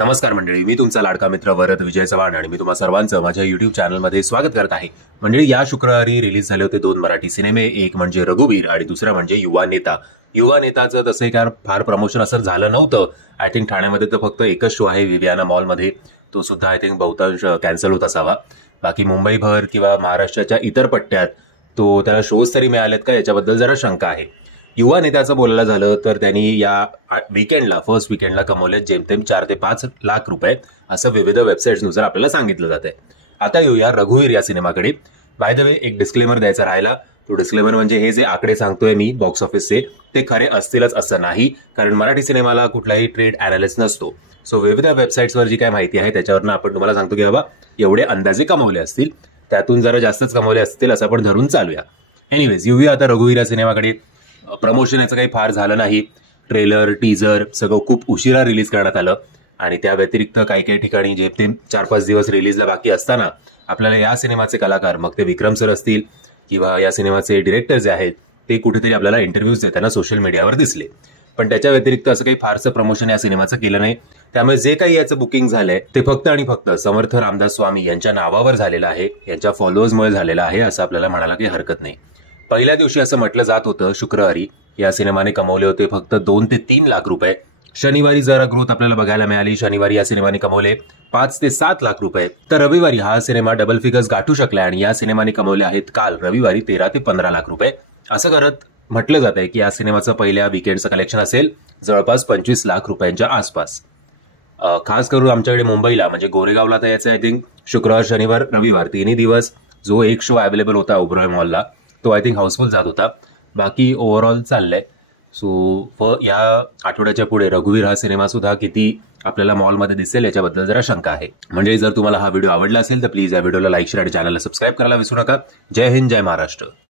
नमस्कार मंडळी, मी तुमचा लाडका मित्र वरद विजय चव्हाण आणि मी तुम्हा सर्वांचं माझ्या युट्यूब चॅनलमध्ये स्वागत करत आहे. मंडळी, या शुक्रवारी रिलीज झाले होते 2 मराठी सिनेमे. एक म्हणजे रघुवीर आणि दुसरा म्हणजे युवा नेता. युवा नेताचं तसं काय फार प्रमोशन असं झालं नव्हतं. आय थिंक ठाण्यामध्ये तर फक्त एकच शो आहे विवियाना मॉलमध्ये, तो सुद्धा आय थिंक बहुतांश कॅन्सल होत असावा. बाकी मुंबईभर किंवा महाराष्ट्राच्या इतर पट्ट्यात तो त्याला शोज तरी मिळालेत का याच्याबद्दल जरा शंका आहे. युवा नेत्याचं बोलायला झालं तर त्यांनी या फर्स्ट विकेंडला कमवले जेमतेम 4 ते 5 लाख रुपये, असं विविध वेबसाईट्सनुसार आपल्याला सांगितलं जातंय. आता येऊया रघुवीर या सिनेमाकडे. बाय द वे, एक डिस्क्लेमर द्यायचा राहिला. तो डिस्क्लेमर म्हणजे हे जे आकडे सांगतोय मी बॉक्स ऑफिसचे ते खरे असतीलच असं नाही, कारण मराठी सिनेमाला कुठलाही ट्रेड अनालिस्ट नसतो. सो विविध वेबसाईट्सवर जी काय माहिती आहे त्याच्यावरनं आपण तुम्हाला सांगतो की बाबा एवढे अंदाजे कमवले असतील, त्यातून जरा जास्तच कमवले असतील असं आपण धरून चालूया. एनिवेज, येऊया आता रघुवीर या सिनेमाकडे. प्रमोशन याचं काही फार झालं नाही. ट्रेलर, टीजर सगळं खूप उशिरा रिलीज करण्यात आलं आणि त्या व्यतिरिक्त काही काही ठिकाणी जे ते 4-5 दिवस रिलीजला बाकी असताना आपल्याला या सिनेमाचे कलाकार, मग ते विक्रम सर असतील किंवा या सिनेमाचे डिरेक्टर जे आहेत ते कुठेतरी आपल्याला इंटरव्ह्यूज देताना सोशल मीडियावर दिसले. पण त्याच्या व्यतिरिक्त असं काही फारसं प्रमोशन या सिनेमाचं केलं नाही. त्यामुळे जे काही याचं बुकिंग झालंय ते फक्त आणि फक्त समर्थ रामदास स्वामी यांच्या नावावर झालेलं आहे, यांच्या फॉलोअर्समुळे झालेलं आहे असं आपल्याला म्हणायला काही हरकत नाही. पहिल्या दिवशी असं म्हटलं जात होतं शुक्रवारी या सिनेमाने कमवले होते फक्त 2 ते 3 लाख रुपये. शनिवारी जरा ग्रोथ आपल्याला बघायला मिळाली. शनिवारी या सिनेमाने कमवले 5 ते 7 लाख रुपये. तर रविवारी हा सिनेमा डबल फिगर्स गाठू शकला आणि या सिनेमाने कमवले आहेत काल रविवारी 13 ते 15 लाख रुपये. असं करत म्हटलं जात आहे की या सिनेमाचं पहिल्या विकेंडचं कलेक्शन असेल जवळपास 25 लाख रुपयांच्या आसपास. खास करून आमच्याकडे मुंबईला म्हणजे गोरेगावला तर याचं आय थिंक शुक्रवार, शनिवार, रविवार तिन्ही दिवस जो एक शो अवेलेबल होता ओबरॉय मॉलला तो आय थिंक हाऊसफुल जात होता. बाकी ओव्हरऑल चाललंय. सो या आठवड्याच्या पुढे रघुवीर हा सिनेमा सुद्धा किती आपल्याला मॉलमध्ये दिसेल याच्याबद्दल जरा शंका आहे. म्हणजे जर तुम्हाला हा व्हिडिओ आवडला असेल तर प्लीज या व्हिडिओला लाईक, शेअर आणि चॅनलला सबस्क्राईब करायला विसरू नका. जय हिंद, जय महाराष्ट्र.